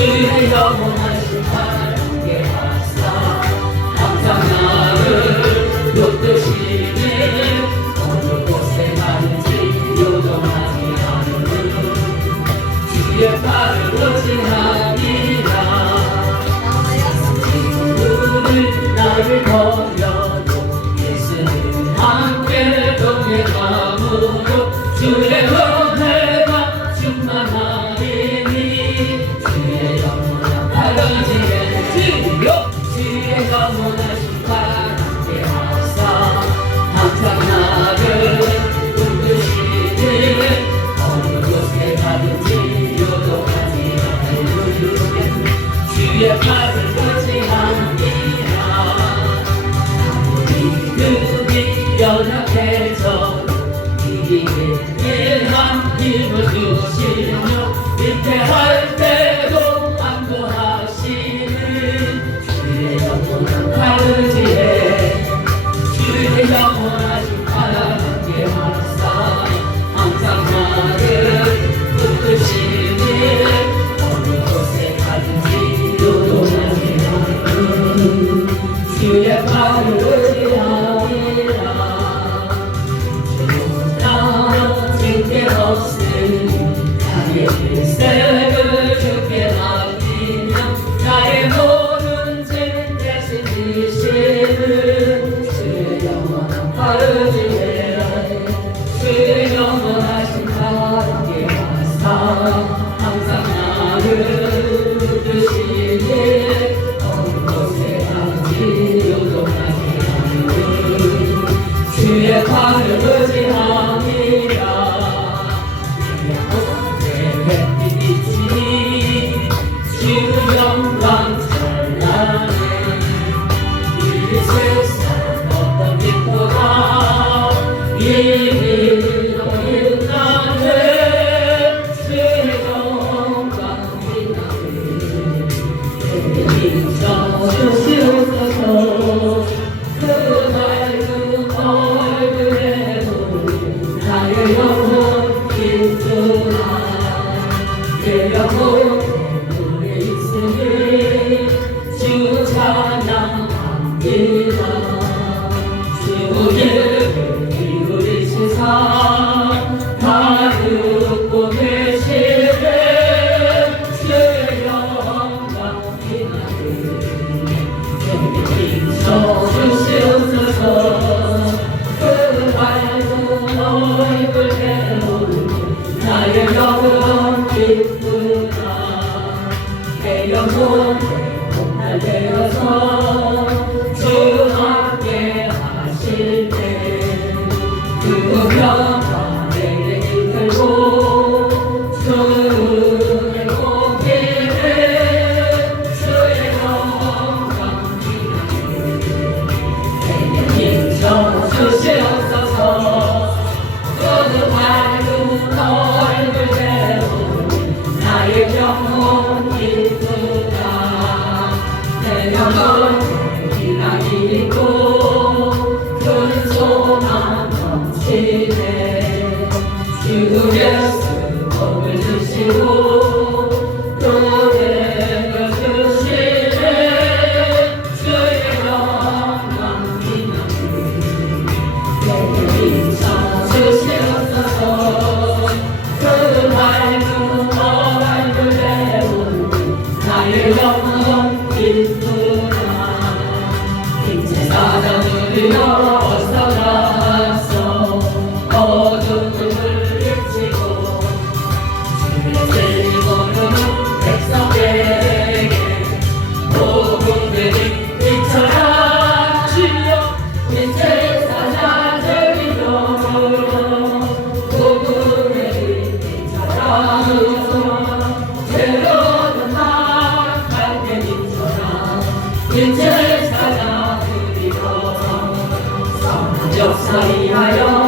당신의 영원하신 하나님께 항상 항상 나를 붙드시네 어느 곳에 가는지 요동하지 않으는 주의 발을 의지합니다 친구를 나를 버려도 예수는 함께 동행함으로 주의 연약해져 이기는 일한 힘을 주시며 항상 나를 부르시네 어느 곳에 앉으려도 하시는 주의 팔을 의지합니다 내 몸에 빛이 지금 영광 찬란해 이 세상 어떤 빛보다 이 Senhor. 소망 넘치는 아, 위하여